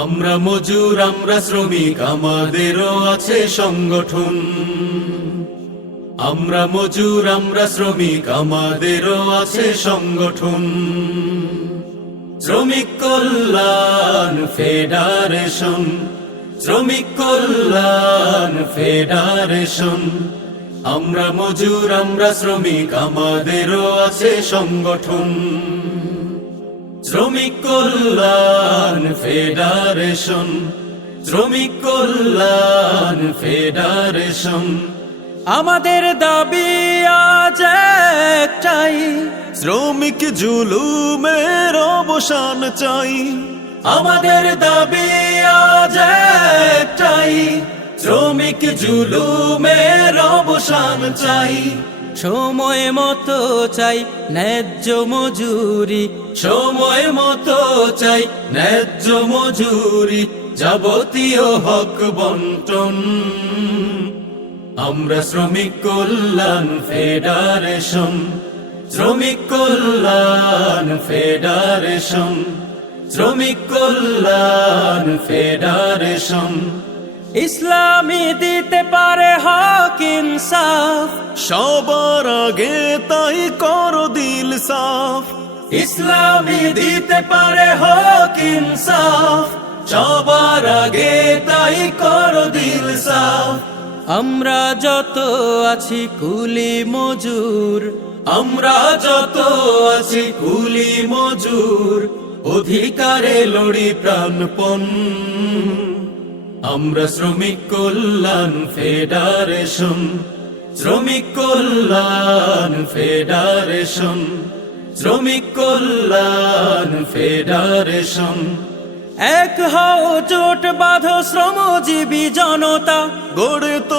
আমরা মজুর, আমরা শ্রমিক, আমাদেরও আছে সংগঠন। আমরা মজুর, আমরা শ্রমিক, আমাদেরও আছে সংগঠন। শ্রমিক কল্যাণ ফেডারেশন, শ্রমিক কল্যাণ ফেডারেশন। আমরা মজুর, আমরা শ্রমিক, আমাদেরও আছে সংগঠন। শ্রমিক কল্যাণ ফেডারেশন, শ্রমিক কল্যাণ ফেডারেশন। আমাদের দাবি আজ একটাই, শ্রমিক জুলুমের অবসান চাই। আমাদের দাবি আজ একটাই, শ্রমিক জুলুমের অবসান চাই। সময় মতো চাই ন্যায্য মজুরি, সময় মতো চাই ন্যায্য মজুরি, যাবতীয় হক বন্টন। আমরা শ্রমিক কল্যাণ ফেডারেশন, শ্রমিক কল্যাণ ফেডারেশন, শ্রমিক কল্যাণ ফেডারেশন। ইসলামী দিতে পারে হক ইনসাফ, সবার আগে তাই করো দিল সাফ। ইসলামী দিতে পারে হক ইনসাফ, সবার আগে তাই করো দিল সাফ। আমরা যত আছি কুলি মজুর, আমরা যত আছি কুলি মজুর, অধিকারে লড়ি প্রাণপণ। আমরা শ্রমিক কল্যাণ ফেডারেশন, শ্রমিক কল্যাণ ফেডারেশন, শ্রমিক কল্যাণ ফেডারেশন। এক হও জোট বাঁধো শ্রমজীবী জনতা, গড়ে তো